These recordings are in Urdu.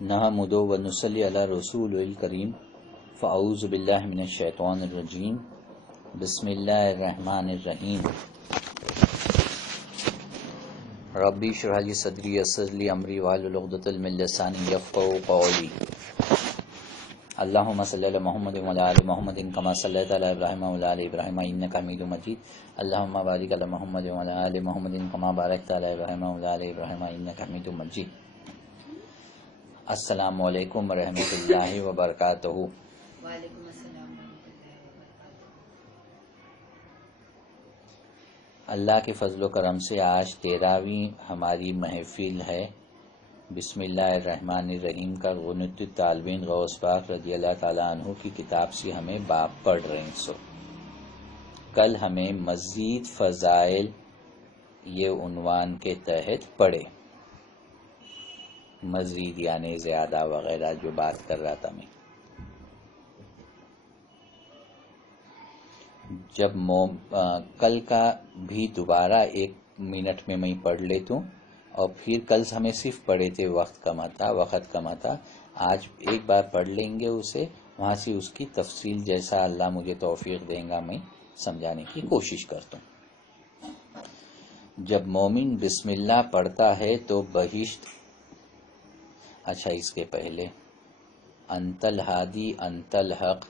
نحمد و نصلی علی رسول الکریم فاعوذ باللہ من الشیطان الرجیم بسم اللہ الرحمن الرحیم ربی اشرح لی صدری یسر لی امری واحلل عقدۃ من لسانی یفقهوا قولی اللہم صلی علی محمد وعلی آل محمد کما صلیت علی ابراہیم وعلی آل ابراہیم انک حمید مجید اللہم بارک علی محمد وعلی آل محمد کما بارکت علی ابراہیم وعلی آل ابراہیم انک حمید مجید۔ السلام علیکم ورحمۃ اللہ وبرکاتہ۔ وعلیکم السلام ورحمۃ اللہ وبرکاتہ۔ اللہ کے فضل و کرم سے آج 13ویں ہماری محفل ہے۔ بسم اللہ الرحمن الرحیم کا غنت الطالبین غوث پاک رضی اللہ تعالیٰ عنہ کی کتاب سے ہمیں باب پڑھ رہے ہیں۔ کل ہمیں مزید فضائل یہ عنوان کے تحت پڑھے، مزید یعنی زیادہ وغیرہ جو بات کر رہا تھا میں۔ جب کل کا بھی دوبارہ 1 منٹ میں پڑھ لیتا ہوں، اور پھر کل ہمیں صرف پڑھے تھے وقت کم تھا، آج ایک بار پڑھ لیں گے اسے، وہاں سے اس کی تفصیل جیسا اللہ مجھے توفیق دے گا میں سمجھانے کی کوشش کرتا ہوں۔ جب مومن بسم اللہ پڑھتا ہے تو بہشت، اچھا اس کے پہلے انت الہادی انت الحق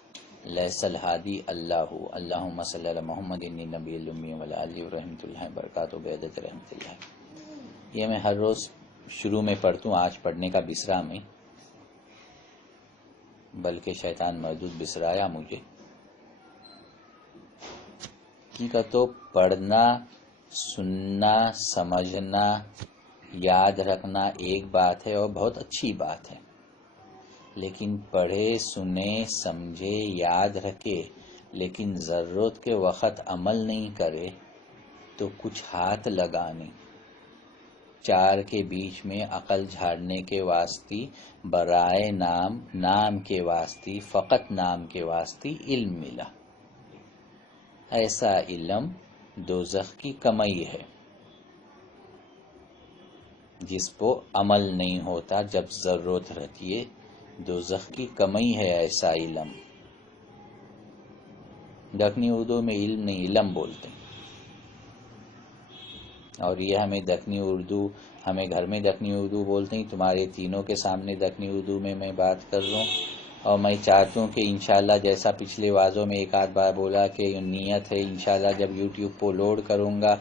لیس الہادی اللہ اللہم صلی علی محمد نبی الامی وعلی آلہ ورحمۃ اللہ وبرکاتہ بعدت رحمۃ اللہ، یہ میں ہر روز شروع میں پڑھتا ہوں، آج پڑھنے کا بسرا میں، بلکہ شیطان مردود بسرایا مجھے کی کا تو پڑھنا، سننا، سمجھنا، یاد رکھنا ایک بات ہے اور بہت اچھی بات ہے، لیکن پڑھے سنے سمجھے یاد رکھے لیکن ضرورت کے وقت عمل نہیں کرے تو کچھ ہاتھ لگانے، چار کے بیچ میں عقل جھاڑنے کے واسطے برائے نام کے واسطے، فقط نام کے واسطے علم ملا، ایسا علم دوزخ کی کمائی ہے جس کو عمل نہیں ہوتا جب ضرورت رہتی ہے، دوزخ کی کمائی ہے ایسا علم۔ دکنی اردو میں علم نہیں علم بولتے ہیں، اور یہ ہمیں دکنی اردو، ہمیں گھر میں دکنی اردو بولتے ہیں، تمہارے تینوں کے سامنے دکنی اردو میں بات کر رہا ہوں، اور میں چاہتا ہوں کہ انشاءاللہ جیسا پچھلے وعظوں میں ایک آدھ بار بولا کہ نیت ہے انشاءاللہ جب یوٹیوب پہ لوڈ کروں گا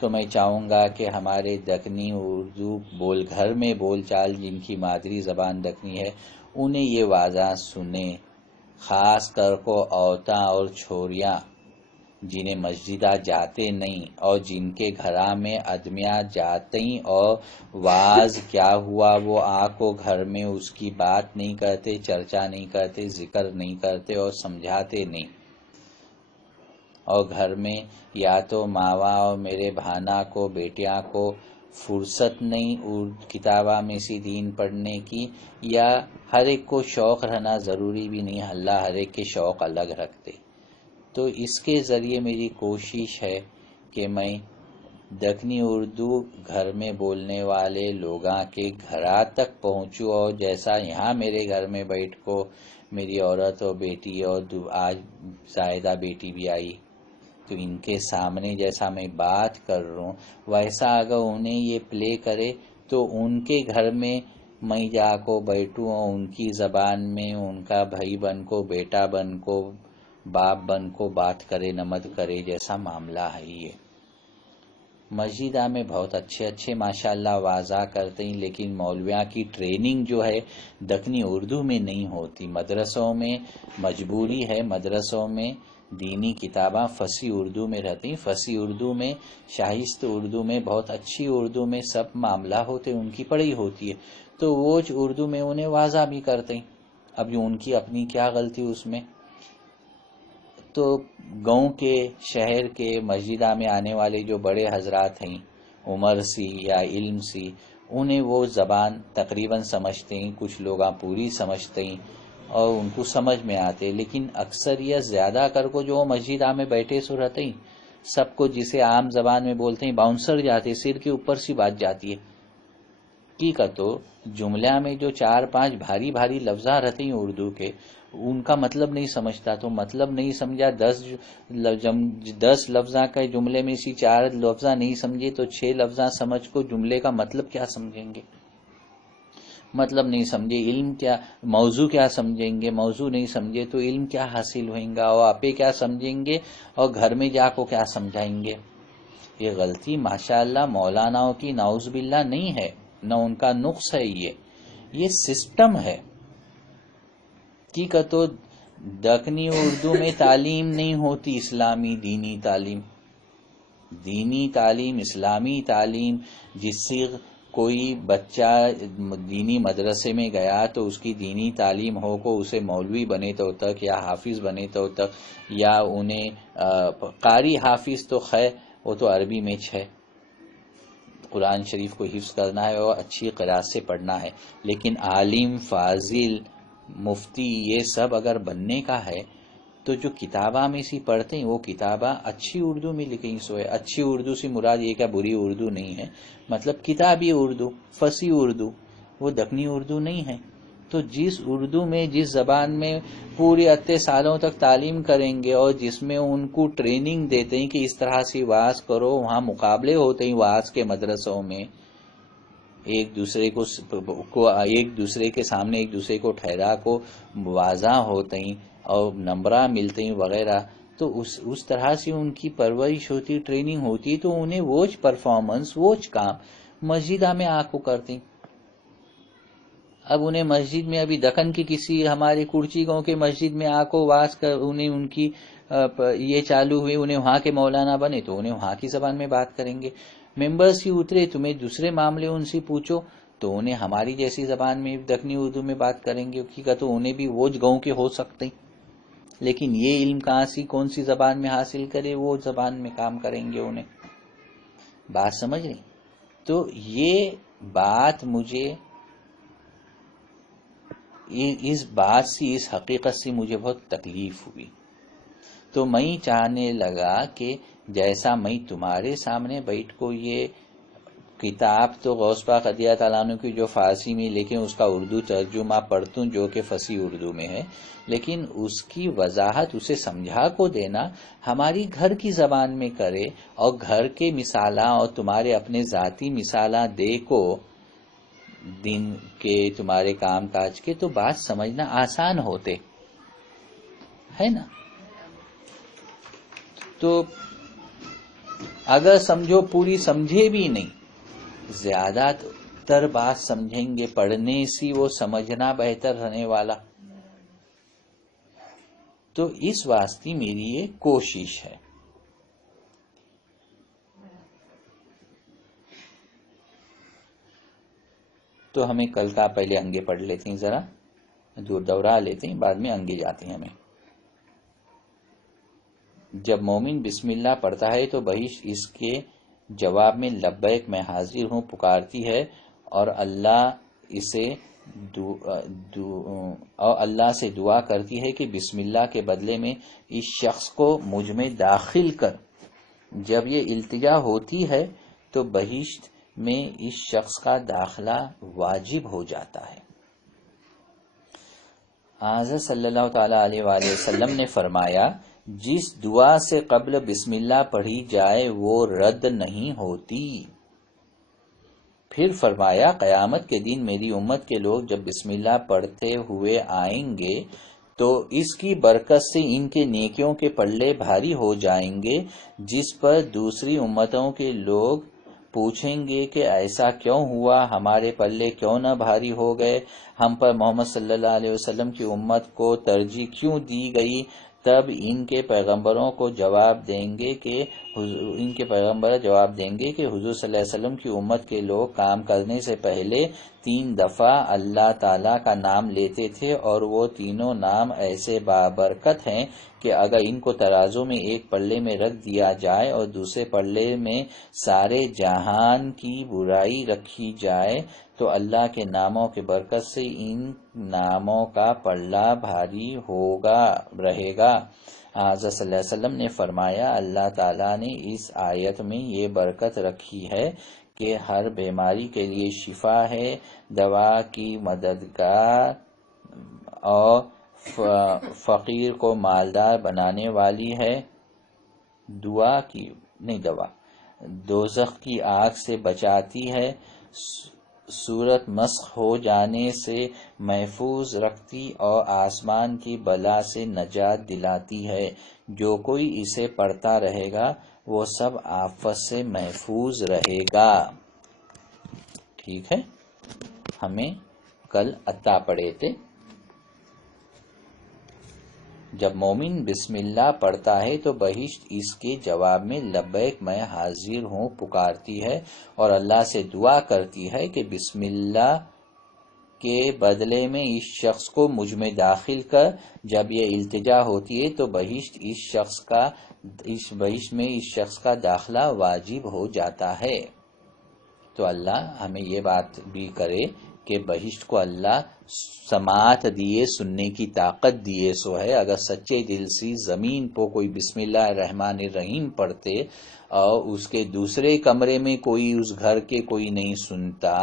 تو میں چاہوں گا کہ ہمارے دکنی اردو گھر میں بول چال جن کی مادری زبان دکنی ہے انہیں یہ واضح سنیں، خاص کر کو عورتاں اور چھوریاں جنہیں مسجدہ جاتے نہیں اور جن کے گھرا میں آدمیاں جاتے اور واز کیا ہوا وہ کو گھر میں اس کی بات نہیں کرتے، چرچا نہیں کرتے، ذکر نہیں کرتے اور سمجھاتے نہیں، اور گھر میں یا تو ماوا اور میرے بھانا کو بیٹیاں کو فرصت نہیں کتابہ میں سے دین پڑھنے کی، یا ہر ایک کو شوق رہنا ضروری بھی نہیں، اللہ ہر ایک کے شوق الگ رکھتے، تو اس کے ذریعے میری کوشش ہے کہ میں دکنی اردو گھر میں بولنے والے لوگاں کے گھرا تک پہنچوں، اور جیسا یہاں میرے گھر میں بیٹھ کو میری عورت اور بیٹی اور آج زائدہ بیٹی بھی آئی تو ان کے سامنے جیسا میں بات کر رہا ہوں ویسا اگر انہیں یہ پلے کرے تو ان کے گھر میں جا کو بیٹھوں اور ان کی زبان میں ان کا بھائی بن کو، بیٹا بن کو، باپ بن کو بات کرے نمد کرے، جیسا معاملہ ہے یہ۔ مسجدہ میں بہت اچھے ماشاءاللہ واضح کرتے ہیں، لیکن مولویاں کی ٹریننگ جو ہے دکنی اردو میں نہیں ہوتی، مدرسوں میں مجبوری ہے، مدرسوں میں دینی کتاباں فصیح اردو میں رہتی ہیں، فصیح اردو میں، شائستہ اردو میں، بہت اچھی اردو میں سب معاملہ ہوتے، ان کی پڑھی ہوتی ہے، تو وہ اردو میں انہیں واضح بھی کرتے ہیں، اب جو ان کی اپنی کیا غلطی اس میں۔ تو گاؤں کے، شہر کے مسجدہ میں آنے والے جو بڑے حضرات ہیں عمر سی یا علم سی، انہیں وہ زبان تقریباً سمجھتے ہیں، کچھ لوگ پوری سمجھتے ہیں اور ان کو سمجھ میں آتے، لیکن اکثریت زیادہ کر کو جو مسجدہ میں بیٹھے سو رہتے ہیں سب کو جسے عام زبان میں بولتے ہیں باؤنسر جاتے، سر کے اوپر سی بات جاتی ہے، کی کا تو جملہ میں جو 4-5 بھاری بھاری لفظاں رہتے ہیں اردو کے، ان کا مطلب نہیں سمجھتا، تو مطلب نہیں سمجھا، 10 لفظاں کا جملے میں سے 4 لفظاں نہیں سمجھے تو 6 لفظاں سمجھ کو جملے کا مطلب کیا سمجھیں گے؟ مطلب نہیں سمجھے، علم کیا، موضوع کیا سمجھیں گے؟ موضوع نہیں سمجھے تو علم کیا حاصل ہوئیں گا، اور آپے کیا سمجھیں گے، اور گھر میں جا کو کیا سمجھائیں گے؟ یہ غلطی ماشاءاللہ مولاناؤں کی نعوذ باللہ نہیں ہے، نہ ان کا نقص ہے، یہ سسٹم ہے کی کا تو دکنی اردو میں تعلیم نہیں ہوتی، اسلامی دینی تعلیم اسلامی تعلیم، جس سے کوئی بچہ دینی مدرسے میں گیا تو اس کی دینی تعلیم ہو کو اسے مولوی بنے تو تک یا حافظ بنے تو تک، یا انہیں قاری حافظ تو خیر وہ تو عربی میں ہے، قرآن شریف کو حفظ کرنا ہے اور اچھی قرآت سے پڑھنا ہے، لیکن عالم فاضل مفتی یہ سب اگر بننے کا ہے تو جو کتابہ میں سی پڑھتے ہیں وہ کتابہ اچھی اردو میں لکھی سوئے، اچھی اردو سے مراد یہ کہ بری اردو نہیں ہے، مطلب کتابی اردو، فصیح اردو، وہ دکنی اردو نہیں ہے۔ تو جس اردو میں، جس زبان میں پورے اتے سالوں تک تعلیم کریں گے اور جس میں ان کو ٹریننگ دیتے ہیں کہ اس طرح سے واز کرو، وہاں مقابلے ہوتے ہیں واز کے مدرسوں میں، ایک دوسرے کے سامنے ایک دوسرے کو ٹھہرا کو واضح ہوتے ہیں اور نمبرہ ملتے ہیں وغیرہ، تو اس طرح سے ان کی پرورش ہوتی، ٹریننگ ہوتی، تو انہیں ووچ پرفارمنس، ووچ کام مسجدہ میں آ کو کرتے ہیں۔ اب انہیں مسجد میں، ابھی دکن کی کسی ہمارے کرچی گاؤں کے مسجد میں آ کو واز کر انہیں ان کی یہ چالو ہوئی، انہیں وہاں کے مولانا بنے تو انہیں وہاں کی زبان میں بات کریں گے، ممبرس ہی اترے تمہیں دوسرے معاملے ان سے پوچھو تو انہیں ہماری جیسی زبان میں دکنی اردو میں بات کریں گے، کیونکہ تو انہیں بھی وہ گاؤں کے ہو سکتے ہیں، لیکن یہ علم کہاں سی کون سی زبان میں حاصل کرے، وہ زبان میں کام کریں گے انہیں۔ بات سمجھ رہی؟ تو یہ بات مجھے اس بات سے، اس حقیقت سے مجھے بہت تکلیف ہوئی، تو میں چاہنے لگا کہ جیسا میں تمہارے سامنے بیٹھ کو یہ کتاب تو غوث پاک رضی اللہ تعالیٰ عنہ کی جو فارسی میں، لیکن اس کا اردو ترجمہ پڑھتوں جو کہ فصیح اردو میں ہے، لیکن اس کی وضاحت اسے سمجھا کو دینا ہماری گھر کی زبان میں کرے، اور گھر کے مثالاں اور تمہارے اپنے ذاتی مثالاں دے کو دن کے تمہارے کام کاج کے، تو بات سمجھنا آسان ہوتے ہے نا۔ تو اگر سمجھو پوری سمجھے بھی نہیں، زیادہ تر بات سمجھیں گے، پڑھنے سے وہ سمجھنا بہتر رہنے والا، تو اس واسطے میری یہ کوشش ہے۔ تو ہمیں کل کا پہلے انگے پڑھ لیتے ہیں، ذرا دورہ لیتے ہیں، بعد میں انگے جاتے ہیں۔ ہمیں جب مومن بسم اللہ پڑھتا ہے تو بہشت اس کے جواب میں لبیک میں حاضر ہوں پکارتی ہے، اور اللہ سے دعا کرتی ہے کہ بسم اللہ کے بدلے میں اس شخص کو مجھ میں داخل کر۔ جب یہ التجا ہوتی ہے تو بہشت میں اس شخص کا داخلہ واجب ہو جاتا ہے۔ حضرت صلی اللہ تعالی علیہ وآلہ وسلم نے فرمایا، جس دعا سے قبل بسم اللہ پڑھی جائے وہ رد نہیں ہوتی۔ پھر فرمایا، قیامت کے دن میری امت کے لوگ جب بسم اللہ پڑھتے ہوئے آئیں گے تو اس کی برکت سے ان کے نیکیوں کے پلے بھاری ہو جائیں گے، جس پر دوسری امتوں کے لوگ پوچھیں گے کہ ایسا کیوں ہوا، ہمارے پلے کیوں نہ بھاری ہو گئے، ہم پر محمد صلی اللہ علیہ وسلم کی امت کو ترجیح کیوں دی گئی؟ تب ان کے پیغمبر جواب دیں گے کہ حضور صلی اللہ علیہ وسلم کی امت کے لوگ کام کرنے سے پہلے 3 دفعہ اللہ تعالیٰ کا نام لیتے تھے، اور وہ تینوں نام ایسے بابرکت ہیں کہ اگر ان کو ترازو میں ایک پلے میں رکھ دیا جائے اور دوسرے پلے میں سارے جہان کی برائی رکھی جائے تو اللہ کے ناموں کی برکت سے ان ناموں کا پلہ بھاری رہے گا۔ حضرت صلی اللہ علیہ وسلم نے فرمایا، اللہ تعالیٰ نے اس آیت میں یہ برکت رکھی ہے کہ ہر بیماری کے لیے شفا ہے، دوا کی مددگار اور فقیر کو مالدار بنانے والی ہے، دوا دوزخ کی آگ سے بچاتی ہے، صورت مسخ ہو جانے سے محفوظ رکھتی اور آسمان کی بلا سے نجات دلاتی ہے۔ جو کوئی اسے پڑھتا رہے گا وہ سب آفت سے محفوظ رہے گا۔ ٹھیک ہے، ہمیں کل عطا پڑھے تھے، جب مومن بسم اللہ پڑھتا ہے تو بہشت اس کے جواب میں لبیک میں حاضر ہوں پکارتی ہے اور اللہ سے دعا کرتی ہے کہ بسم اللہ کے بدلے میں اس شخص کو مجھ میں داخل کر۔ جب یہ التجا ہوتی ہے تو بہشت میں اس شخص کا داخلہ واجب ہو جاتا ہے۔ تو اللہ ہمیں یہ بات بھی کرے کہ بہشت کو اللہ سماعت دیے، سننے کی طاقت دیے سو ہے۔ اگر سچے دل سے زمین پہ کوئی بسم اللہ الرحمن الرحیم پڑھتے اور اس کے دوسرے کمرے میں کوئی اس گھر کے کوئی نہیں سنتا،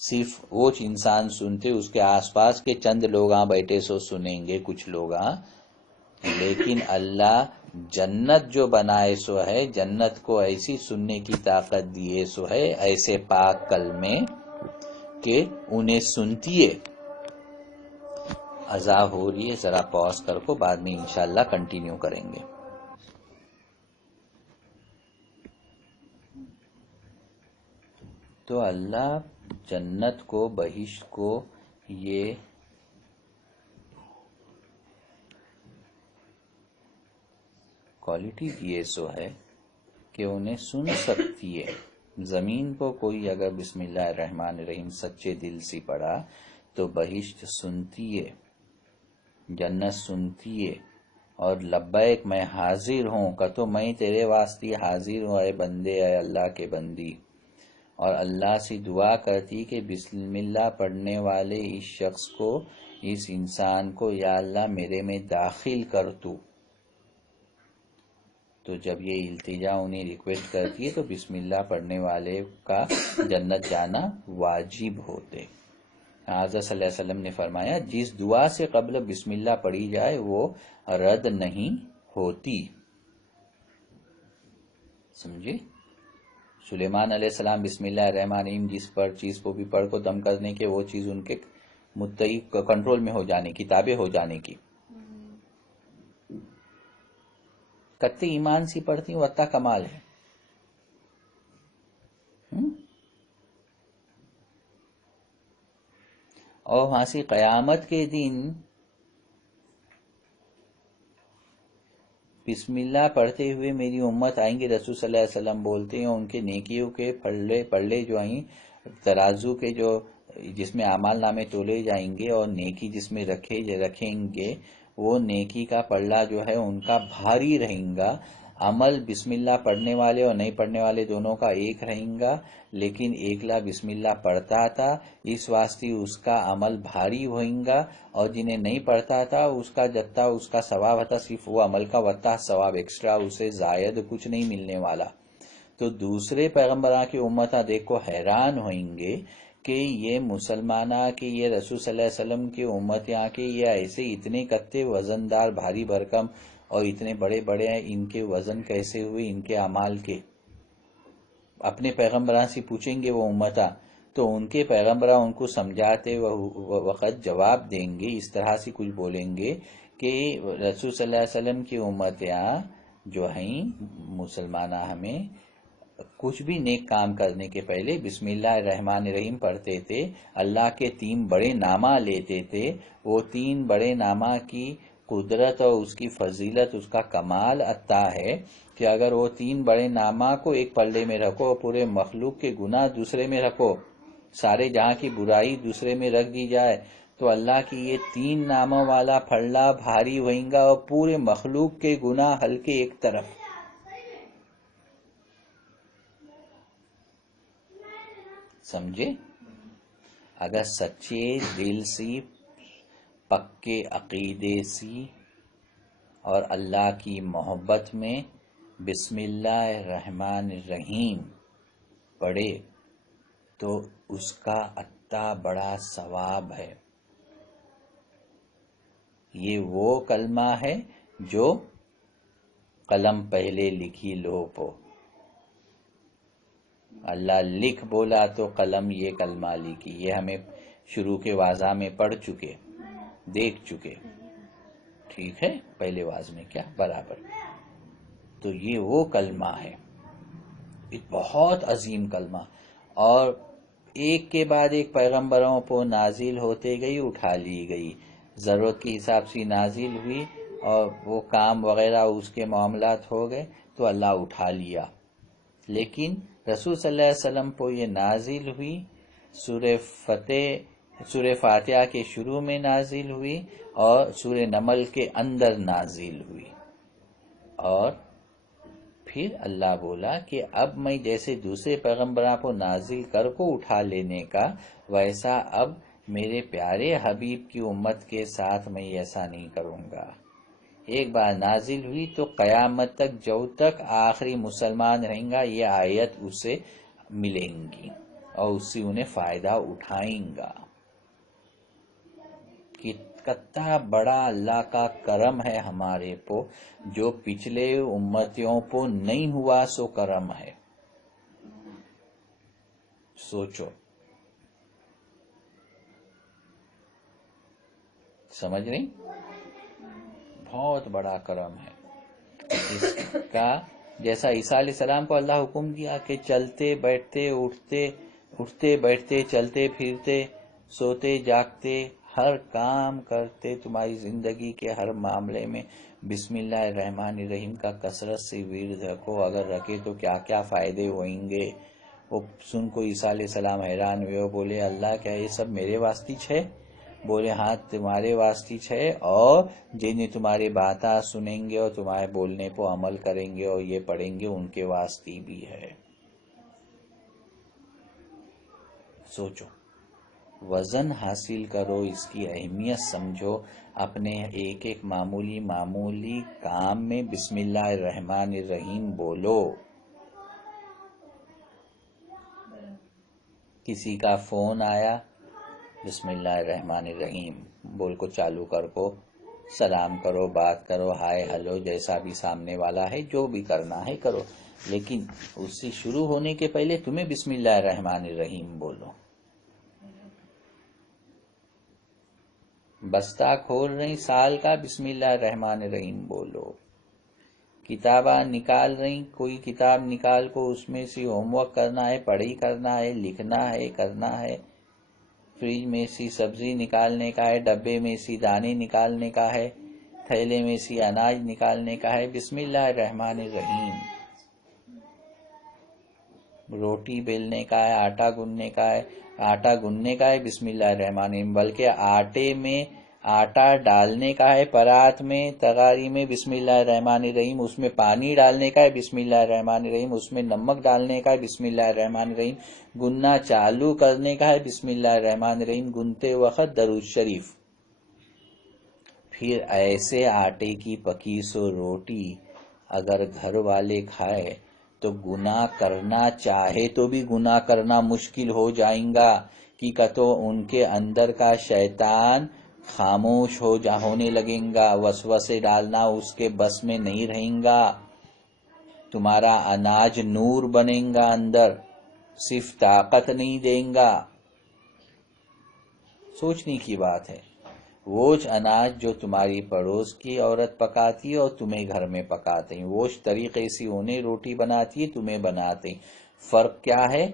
صرف وہ انسان سنتے، اس کے آس پاس کے چند لوگ بیٹھے سو سنیں گے کچھ لوگ، لیکن اللہ جنت جو بنائے سو ہے، جنت کو ایسی سننے کی طاقت دیے سو ہے ایسے پاک کلمے کہ انہیں سنتی ہے۔ عذاب ہو رہی ہے، ذرا پاز کر کو بعد میں انشاءاللہ کنٹینیو کریں گے۔ تو اللہ جنت کو، بہشت کو یہ کوالٹی دیے سو ہے کہ انہیں سن سکتی ہے۔ زمین کو کوئی اگر بسم اللہ الرحمن الرحیم سچے دل سے پڑھا تو بہشت سنتی ہے، جنت سنتی ہے، اور لبیک میں حاضر ہوں کہ تو میں تیرے واسطے حاضر ہوں اے بندے، اے اللہ کے بندی، اور اللہ سے دعا کرتی کہ بسم اللہ پڑھنے والے اس شخص کو، اس انسان کو یا اللہ میرے میں داخل کر تو جب یہ التجا انہیں ریکویسٹ کرتی ہے تو بسم اللہ پڑھنے والے کا جنت جانا واجب ہوتے۔ حضرت صلی اللہ علیہ وسلم نے فرمایا جس دعا سے قبل بسم اللہ پڑھی جائے وہ رد نہیں ہوتی۔ سمجھے؟ سلیمان علیہ السلام بسم اللہ الرحمن الرحیم جس پر چیز کو بھی پڑھ کو دم کرنے کے، وہ چیز ان کے متعی کنٹرول میں ہو جانے کی، تابع ہو جانے کی۔ کتے ایمان سی پڑھتی ہوں اتنا کمال ہے۔ اور وہاں سے قیامت کے دن بسم اللہ پڑھتے ہوئے میری امت آئیں گے، رسول صلی اللہ علیہ وسلم بولتے ہیں ان کے نیکیوں کے پلڑے جو آئیں، ترازو کے جو جس میں اعمال نامے تولے جائیں گے اور نیکی جس میں رکھیں گے، وہ نیکی کا پلڑا جو ہے ان کا بھاری رہیں گا۔ عمل بسم اللہ پڑھنے والے اور نہیں پڑھنے والے دونوں کا ایک رہیں گا، لیکن ایکلا بسم اللہ پڑھتا تھا اس واسطے اس کا عمل بھاری ہوئیں گا، اور جنہیں نہیں پڑھتا تھا اس کا جتنا اس کا ثواب تھا صرف وہ عمل کا وتا ثواب ایکسٹرا، اسے زائد کچھ نہیں ملنے والا۔ تو دوسرے پیغمبراں کی امتاں دیکھو حیران ہوئیں گے کہ یہ مسلمانہ کہ یہ رسول صلی اللہ علیہ وسلم کی امتیاں کے یہ ایسے اتنے کتے وزندار بھاری بھرکم اور اتنے بڑے بڑے ہیں، ان کے وزن کیسے ہوئے ان کے اعمال کے؟ اپنے پیغمبراں سے پوچھیں گے وہ امتاں تو ان کے پیغمبراں ان کو سمجھاتے وقت جواب دیں گے، اس طرح سے کچھ بولیں گے کہ رسول صلی اللہ علیہ وسلم کی امتیاں جو ہیں مسلمانہ ہمیں کچھ بھی نیک کام کرنے کے پہلے بسم اللہ الرحمن الرحیم پڑھتے تھے، اللہ کے 3 بڑے نامہ لیتے تھے، وہ 3 بڑے نامہ کی قدرت اور اس کی فضیلت، اس کا کمال عطا ہے کہ اگر وہ 3 بڑے نامہ کو ایک پلڑے میں رکھو اور پورے مخلوق کے گناہ دوسرے میں رکھو، سارے جہاں کی برائی دوسرے میں رکھ دی جائے تو اللہ کی یہ 3 ناموں والا پھڑا بھاری ہوئیں گا اور پورے مخلوق کے گناہ ہلکے ایک طرف۔ سمجھے؟ اگر سچے دل سے، پکے عقیدے سے اور اللہ کی محبت میں بسم اللہ الرحمن الرحیم پڑھے تو اس کا اتنا بڑا ثواب ہے. یہ وہ کلمہ ہے جو قلم پہلے لکھی لو پو. اللہ لکھ بولا تو قلم یہ کلمہ لکھی. یہ ہمیں شروع کے واضح میں پڑھ چکے، دیکھ چکے. ٹھیک ہے، پہلے واضح میں کیا برابر. تو یہ وہ کلمہ ہے، ایک بہت عظیم کلمہ، اور ایک کے بعد ایک پیغمبروں کو نازل ہوتے گئی، اٹھا لی گئی، ضرورت کے حساب سے نازل ہوئی، اور وہ کام وغیرہ اس کے معاملات ہو گئے تو اللہ اٹھا لیا. لیکن رسول صلی اللہ علیہ وسلم کو یہ نازل ہوئی سورہ فاتحہ کے شروع میں نازل ہوئی اور سورہ نمل کے اندر نازل ہوئی. اور پھر اللہ بولا کہ اب میں جیسے دوسرے پیغمبروں کو نازل کر کو اٹھا لینے کا، ویسا اب میرے پیارے حبیب کی امت کے ساتھ میں ایسا نہیں کروں گا. ایک بار نازل ہوئی تو قیامت تک جو تک آخری مسلمان رہیں گا یہ آیت اسے ملیں گی اور اس سے انہیں فائدہ اٹھائیں گا. کتنا بڑا اللہ کا کرم ہے ہمارے پو، جو پچھلے امتیوں پو نہیں ہوا سو کرم ہے. سوچو، سمجھ رہی؟ بہت بڑا کرم ہے اس کا. جیسا عیسیٰ علیہ السلام کو اللہ حکم دیا کہ چلتے بیٹھتے اٹھتے بیٹھتے چلتے پھرتے سوتے جاگتے ہر کام کرتے، تمہاری زندگی کے ہر معاملے میں بسم اللہ الرحمن الرحیم کا کثرت سے ورد رکھو. اگر رکھے تو کیا کیا فائدے ہوئیں گے. وہ سن کو عیسیٰ علیہ السلام حیران ہوئے، بولے اللہ کیا یہ سب میرے واسطے ہے؟ بولے ہاں تمہارے واسطے ہے، اور جنہیں تمہارے باتیں سنیں گے اور تمہارے بولنے پہ عمل کریں گے اور یہ پڑھیں گے ان کے واسطے بھی ہے. سوچو، وزن حاصل کرو، اس کی اہمیت سمجھو. اپنے ایک ایک معمولی کام میں بسم اللہ الرحمن الرحیم بولو. کسی کا فون آیا، بسم اللہ الرحمن الرحیم بول کو چالو کر کو سلام کرو، بات کرو، ہائے ہلو جیسا بھی سامنے والا ہے جو بھی کرنا ہے کرو، لیکن اس سے شروع ہونے کے پہلے تمہیں بسم اللہ الرحمن الرحیم بولو. بستہ کھول رہی سال کا، بسم اللہ الرحمن الرحیم بولو. کتاباں نکال رہی، کوئی کتاب نکال کو اس میں سے ہوم ورک کرنا ہے، پڑھائی کرنا ہے، لکھنا ہے، کرنا ہے. فریج میں سی سبزی نکالنے کا ہے، ڈبے میں سی دانے نکالنے کا ہے، تھیلے میں سی اناج نکالنے کا ہے، بسم اللہ الرحمن الرحیم. روٹی بیلنے کا ہے، آٹا گننے کا ہے، آٹا گننے کا ہے، بسم اللہ الرحمن الرحیم. بلکہ آٹے میں آٹا ڈالنے کا ہے، پرات میں تغاری میں بسم اللہ الرحمن الرحیم. اس میں پانی ڈالنے کا ہے، بسم اللہ الرحمن الرحیم. اس میں نمک ڈالنے کا ہے، بسم اللہ الرحمن الرحیم. گننا چالو کرنے کا ہے، بسم اللہ الرحمن الرحیم. گنتے وقت درود شریف. پھر ایسے آٹے کی پکی سو روٹی اگر گھر والے کھائے تو گناہ کرنا چاہے تو بھی گناہ کرنا مشکل ہو جائیں گا، کہ کتو ان کے اندر کا شیطان خاموش ہونے لگیں گا، وسوسے ڈالنا اس کے بس میں نہیں رہیں گا. تمہارا اناج نور بنیں گا اندر، صرف طاقت نہیں دیں گا. سوچنے کی بات ہے. وہ اناج جو تمہاری پڑوس کی عورت پکاتی ہے اور تمہیں گھر میں پکاتے ہیں، وہ طریقے سے انہیں روٹی بناتی ہے، تمہیں بناتے ہیں. فرق کیا ہے؟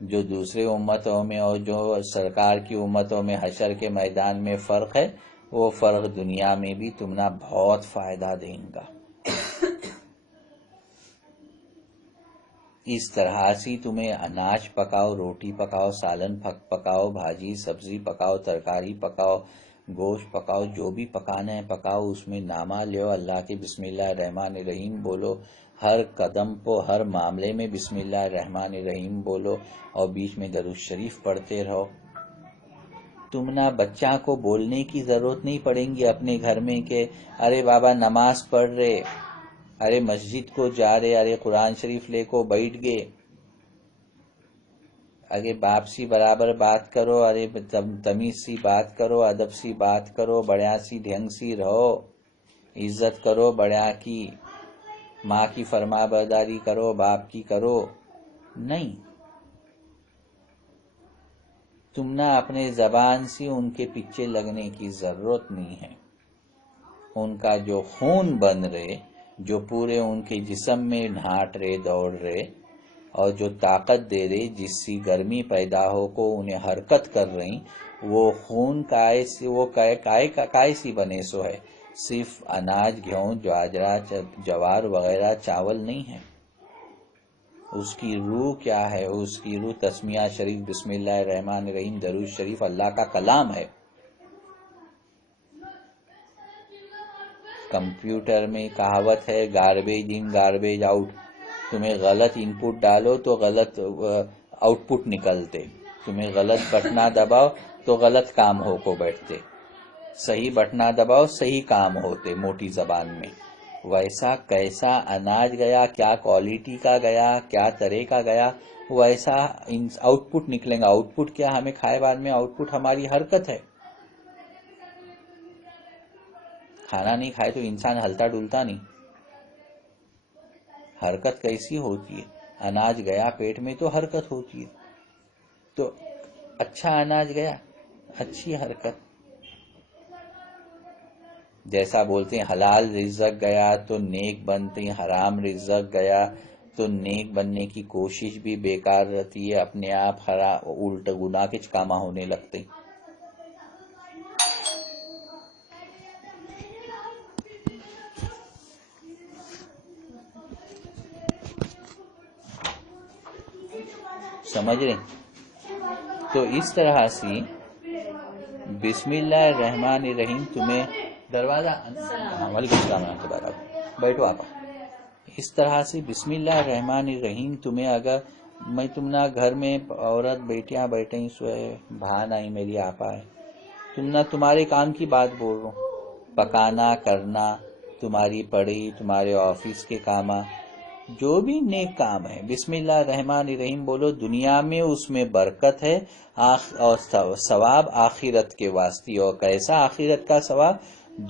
جو دوسرے امتوں میں اور جو سرکار کی امتوں میں حشر کے میدان میں فرق ہے، وہ فرق دنیا میں بھی تمہیں بہت فائدہ دیں گا. اس طرح سے تمہیں اناج پکاؤ، روٹی پکاؤ، سالن پکاؤ، بھاجی سبزی پکاؤ، ترکاری پکاؤ، گوشت پکاؤ، جو بھی پکانا ہے پکاؤ. اس میں نامہ لیو اللہ کے، بسم اللہ الرحمن الرحیم بولو. ہر قدم پہ ہر معاملے میں بسم اللہ الرحمن الرحیم بولو، اور بیچ میں درود شریف پڑھتے رہو. تم نہ بچہ کو بولنے کی ضرورت نہیں پڑیں گی اپنے گھر میں کہ ارے بابا نماز پڑھ رہے، ارے مسجد کو جا رہے، ارے قرآن شریف لے کو بیٹھ گئے. اگے باپ سی برابر بات کرو، ارے تمیز سی بات کرو، ادب سی بات کرو، بڑیا سی ڈھنگ سی رہو، عزت کرو بڑیا کی، ماں کی فرما برداری کرو، باپ کی کرو. نہیں، تم نہ اپنے زبان سے ان کے پیچھے لگنے کی ضرورت نہیں ہے. ان کا جو خون بن رہے، جو پورے ان کے جسم میں نہاٹ رہے، دوڑ رہے، اور جو طاقت دے رہے، جس سی گرمی پیدا ہو کو انہیں حرکت کر رہی، وہ خون کائے سی بنے سو ہے، صرف اناج، گیہوں، باجرہ، جوار وغیرہ، چاول نہیں ہے. اس کی روح کیا ہے؟ اس کی روح تسمیہ شریف، بسم اللہ الرحمن الرحیم، درود شریف اللہ کا کلام ہے. کمپیوٹر میں کہاوت ہے گاربیج ان گاربیج آؤٹ. تمہیں غلط ان پٹ ڈالو تو غلط آؤٹ پٹ نکلتے، تمہیں غلط بٹنا دباؤ تو غلط کام ہو کو بیٹھتے، صحیح بٹنا دباؤ صحیح کام ہوتے. موٹی زبان میں ویسا کیسا اناج گیا، کیا کوالٹی کا گیا، کیا طرح کا گیا، ویسا آؤٹ پٹ نکلیں گا. آؤٹ پٹ کیا ہمیں کھائے بعد میں؟ آؤٹ پٹ ہماری حرکت ہے. کھانا نہیں کھائے تو انسان ہلتا ڈولتا نہیں. حرکت کیسی ہوتی ہے؟ اناج گیا پیٹ میں تو حرکت ہوتی ہے. تو اچھا اناج گیا، اچھی حرکت. جیسا بولتے ہیں حلال رزق گیا تو نیک بنتے ہیں، حرام رزق گیا تو نیک بننے کی کوشش بھی بیکار رہتی ہے، اپنے آپ الٹ گناہ کے کامہ ہونے لگتے ہیں. سمجھ رہے؟ تو اس طرح سے بسم اللہ الرحمن الرحیم تمہیں دروازہ وعلیکم السلام ورحمۃ اللہ وبرکاتہ، بیٹھو آپ. اس طرح سے بسم اللہ الرحمن الرحیم تمہیں اگر میں تم نہ گھر میں عورت بیٹیاں بیٹھیں سوئے، بہان آئی میری آپا ہے، تم نہ تمہارے کام کی بات بول رہا ہوں، پکانا کرنا، تمہاری پڑھی، تمہارے آفس کے کام، جو بھی نیک کام ہے بسم اللہ الرحمن الرحیم بولو. دنیا میں اس میں برکت ہے اور ثواب آخرت کے واسطے. اور کیسا آخرت کا ثواب؟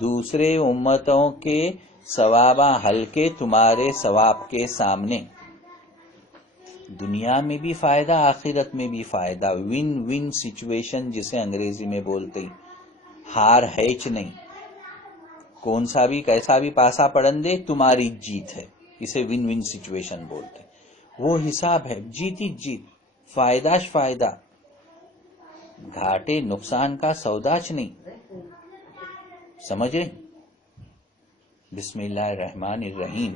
دوسرے امتوں کے ثوابہ ہلکے تمہارے ثواب کے سامنے. دنیا میں بھی فائدہ، آخرت میں بھی فائدہ. ون ون سچویشن جسے انگریزی میں بولتے ہیں. ہار ہیچ نہیں، کون سا بھی کیسا بھی پاسا پڑن دے تمہاری جیت ہے، اسے ون ون سچویشن بولتے. وہ حساب ہے جیتی جیت، فائدہش فائدہ، گھاٹے نقصان کا سوداچ نہیں. سمجھے؟ بسم اللہ الرحمن الرحیم.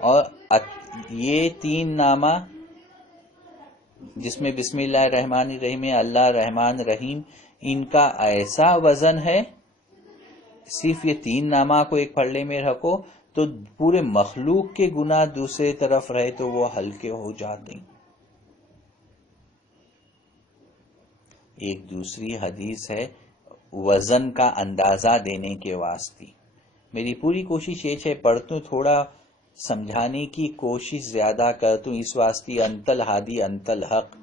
اور یہ تین نامہ جس میں بسم اللہ الرحمن الرحیم، اللہ رحمان رحیم، ان کا ایسا وزن ہے، صرف یہ تین نامہ کو ایک پلڑے میں رکھو تو پورے مخلوق کے گناہ دوسرے طرف رہے تو وہ ہلکے ہو جاتے ہیں. ایک دوسری حدیث ہے وزن کا اندازہ دینے کے واسطے. میری پوری کوشش یہ ہے پڑھتوں تھوڑا سمجھانے کی کوشش زیادہ کرتوں، اس واسطے انت الہادی انت الحق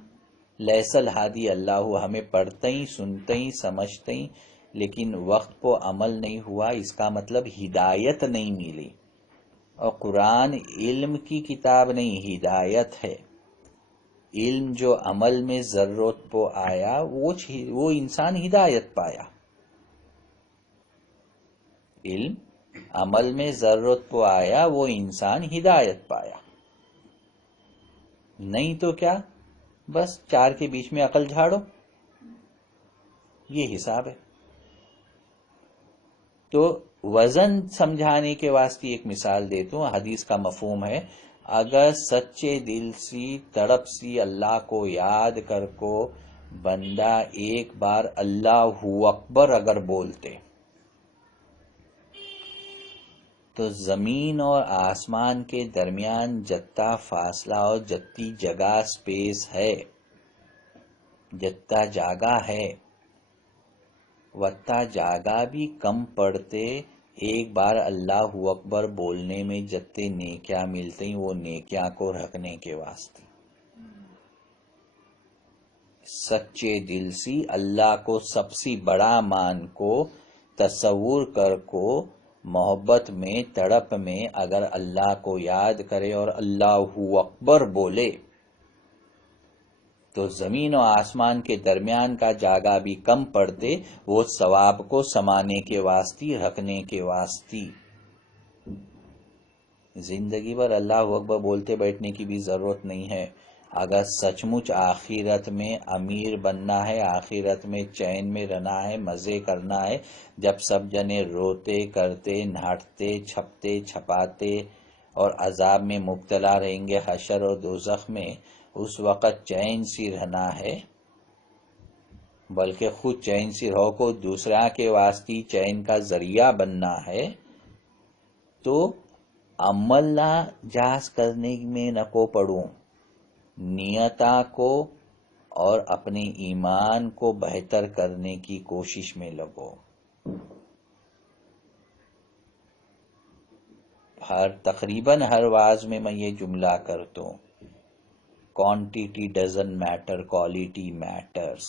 لیس الہادی اللہ. ہمیں پڑھتے ہی سنتے ہی سمجھتے ہی لیکن وقت پہ عمل نہیں ہوا، اس کا مطلب ہدایت نہیں ملی. اور قرآن علم کی کتاب نہیں، ہدایت ہے. علم جو عمل میں ضرورت پہ آیا وہ انسان ہدایت پایا. علم عمل میں ضرورت پہ آیا وہ انسان ہدایت پایا. نہیں تو کیا، بس چار کے بیچ میں عقل جھاڑو، یہ حساب ہے. تو وزن سمجھانے کے واسطے ایک مثال دیتا ہوں. حدیث کا مفہوم ہے اگر سچے دل سی تڑپ سی اللہ کو یاد کر کو بندہ ایک بار اللہ اکبر اگر بولتے تو زمین اور آسمان کے درمیان جتنا فاصلہ اور جتنی جگہ سپیس ہے، جتنا جاگا ہے، وتا جاگا بھی کم پڑتے ایک بار اللہ اکبر بولنے میں جتنے نیکیاں ملتے ہیں وہ نیکیاں کو رکھنے کے واسطے سچے دل سی اللہ کو سب سے بڑا مان کو تصور کر کو محبت میں تڑپ میں اگر اللہ کو یاد کرے اور اللہ اکبر بولے تو زمین و آسمان کے درمیان کا جگہ بھی کم پڑتے وہ ثواب کو سمانے کے واسطے رکھنے کے واسطے زندگی بھر اللہ اکبر بولتے بیٹھنے کی بھی ضرورت نہیں ہے. اگر سچ مچ آخرت میں امیر بننا ہے، آخرت میں چین میں رہنا ہے، مزے کرنا ہے، جب سب جنے روتے کرتے ناٹتے چھپتے چھپاتے اور عذاب میں مبتلا رہیں گے حشر اور دوزخ میں، اس وقت چین سی رہنا ہے، بلکہ خود چین سی رہو کو دوسرا کے واسطے چین کا ذریعہ بننا ہے، تو عمل نہ جاز کرنے میں نہ کو پڑوں، نیتا کو اور اپنے ایمان کو بہتر کرنے کی کوشش میں لگو. تقریباً ہر واز میں یہ جملہ کرتا ہوں، quantity doesn't matter, quality matters.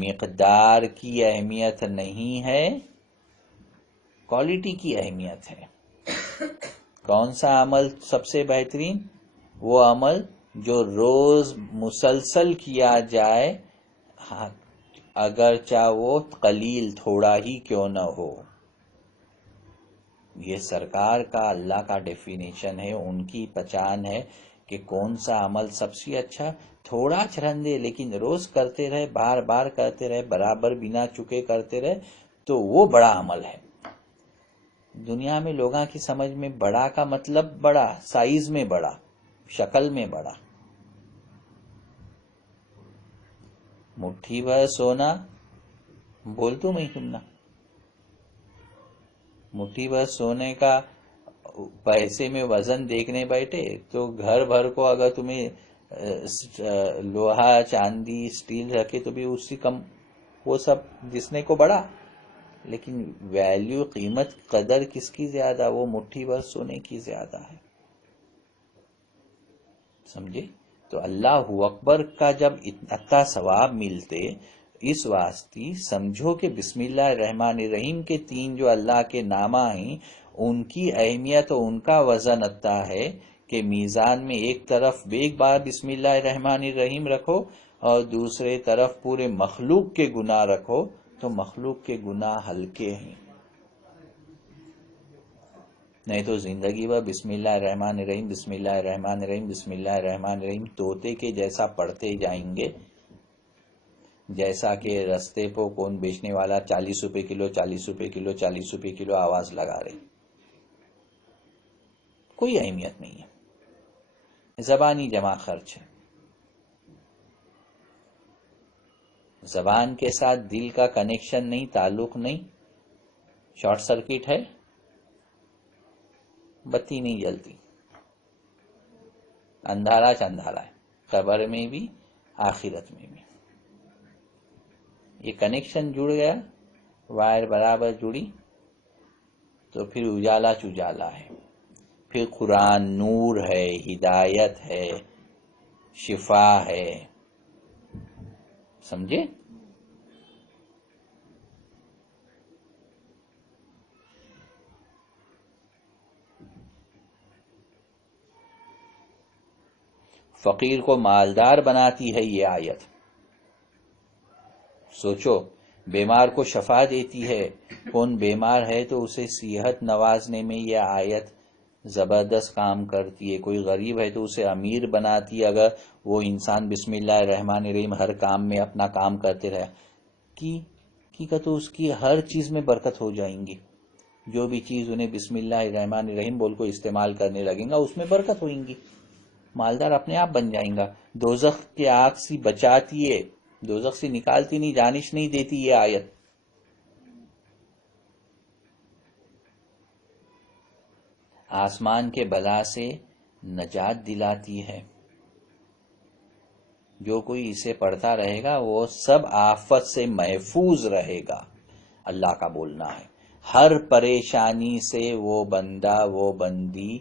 مقدار کی اہمیت نہیں ہے، کوالٹی کی اہمیت ہے. کون سا عمل سب سے بہترین؟ وہ عمل جو روز مسلسل کیا جائے، اگرچہ وہ قلیل تھوڑا ہی کیوں نہ ہو. یہ سرکار کا اللہ کا ڈیفینیشن ہے، ان کی پہچان ہے کہ کون سا عمل سب سے اچھا. تھوڑا چرندے لیکن روز کرتے رہے، بار بار کرتے رہے، برابر بنا چکے کرتے رہے، تو وہ بڑا عمل ہے. دنیا میں لوگاں کی سمجھ میں بڑا کا مطلب بڑا، سائز میں بڑا، شکل میں بڑا. مٹھی بھر سونا بول تو میں سننا، مٹھی بھر سونے کا پیسے میں وزن دیکھنے بیٹھے تو گھر بھر کو اگر تمہیں لوہا چاندی اسٹیل رکھے تو بھی اس سے کم، وہ سب جسنے کو بڑا، لیکن ویلیو قیمت قدر کس کی زیادہ؟ وہ مٹھی بھر سونے کی زیادہ ہے. سمجھے؟ تو اللہ اکبر کا جب اتنا ثواب ملتے، اس واسطے سمجھو کہ بسم اللہ الرحمن الرحیم کے 3 جو اللہ کے نامہ ہیں ان کی اہمیت اور ان کا وزن اتنا ہے کہ میزان میں ایک طرف ایک بار بسم اللہ الرحمن الرحیم رکھو اور دوسرے طرف پورے مخلوق کے گناہ رکھو تو مخلوق کے گناہ ہلکے ہیں. نہیں تو زندگی بھر بسم اللہ الرحمن الرحیم بسم اللہ الرحمن الرحیم بسم اللہ الرحمن الرحیم طوطے کے جیسا پڑھتے جائیں گے، جیسا کہ رستے پہ کون بیچنے والا 40 روپے کلو 40 روپے کلو 40 روپے کلو آواز لگا رہے. کوئی اہمیت نہیں ہے، زبانی جمع خرچ ہے. زبان کے ساتھ دل کا کنیکشن نہیں، تعلق نہیں، شارٹ سرکٹ ہے، بتی نہیں جلتی، اندھارا چندھارا ہے، قبر میں بھی آخرت میں بھی. یہ کنیکشن جڑ گیا، وائر برابر جڑی تو پھر اجالا چجالا ہے. پھر قرآن نور ہے، ہدایت ہے، شفا ہے. سمجھے؟ فقیر کو مالدار بناتی ہے یہ آیت. سوچو، بیمار کو شفا دیتی ہے. کون بیمار ہے تو اسے صحت نوازنے میں یہ آیت زبردست کام کرتی ہے. کوئی غریب ہے تو اسے امیر بناتی ہے اگر وہ انسان بسم اللہ الرحمن الرحیم ہر کام میں اپنا کام کرتے رہے کی تو اس کی ہر چیز میں برکت ہو جائیں گی. جو بھی چیز انہیں بسم اللہ الرحمن الرحیم بول کو استعمال کرنے لگیں گا اس میں برکت ہوئیں گی، مالدار اپنے آپ بن جائیں گا. دوزخ کے آگ سے بچاتی ہے، دوزخ سے نکالتی نہیں، جانش نہیں دیتی یہ آیت. آسمان کے بلا سے نجات دلاتی ہے. جو کوئی اسے پڑھتا رہے گا وہ سب آفت سے محفوظ رہے گا. اللہ کا بولنا ہے. ہر پریشانی سے وہ بندہ وہ بندی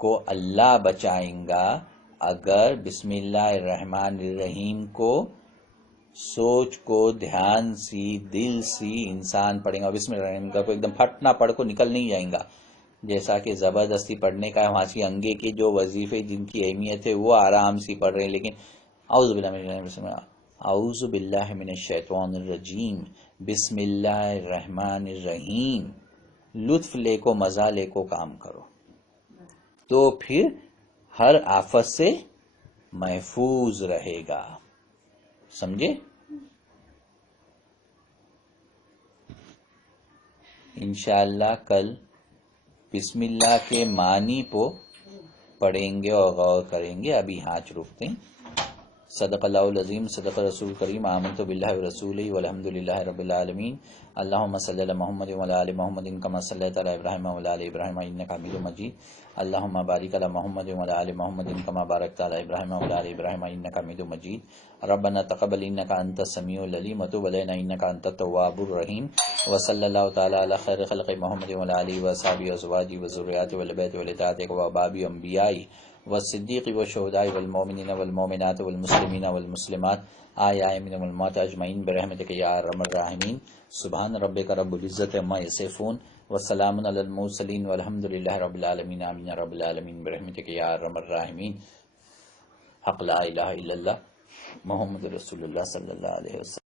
کو اللہ بچائیں گا اگر بسم اللہ الرحمن الرحیم کو سوچ کو دھیان سی دل سی انسان پڑھے گا. بسم اللہ الرحمن کا کوئی ایک دم پھٹنا پڑھ کو نکل نہیں جائیں گا، جیسا کہ زبردستی پڑھنے کا ہے. وہاں سے انگے کے جو وظیفے جن کی اہمیت ہے وہ آرام سے پڑھ رہے ہیں، لیکن اعوذ باللہ من الشیطان الرجیم، بسم اللہ الرحمن الرحیم، لطف لے کو مزہ لے کو کام کرو تو پھر ہر آفت سے محفوظ رہے گا. سمجھے؟ انشاءاللہ کل بسم اللہ کے معنی کو پڑھیں گے اور غور کریں گے. ابھی ہاتھ رکتے ہیں. صدق اللہ العظیم، صدق رسول کریم، آمنت باللہ ورسولہ والحمد للہ رب العالمین. اللہم صلی علی محمد وعلی آل محمد کما صلیت علی ابراہیم وعلی آل ابراہیم انک حمید مجید. اللہم بارک علی محمد وعلی آل محمد کما بارکت علی ابراہیم وعلی آل ابراہیم انک حمید مجید. ربنا تقبل انک انت السمیع العلیم وتب علینا انک انت التواب الرحیم. وصلی اللہ تعالی علی خیر خلق محمد وعلی آلہ وصحبہ وازواجہ وذریاتہ والبیت والطاعت واباب انبیاء والصدیق والشہداء والمؤمنین والمؤمنات والمسلمین والمسلمات آحیاء منهم والاموات اجمعین برحمتک یا ارحم الراحمین. سبحان ربک رب العزۃ عما یصفون وسلام علی المرسلین والحمد للہ رب العالمین. آمین رب العالمین برحمتک یا ارحم الراحمین. حق لا الہ الا اللہ محمد رسول اللہ صلی اللہ علیہ وسلم.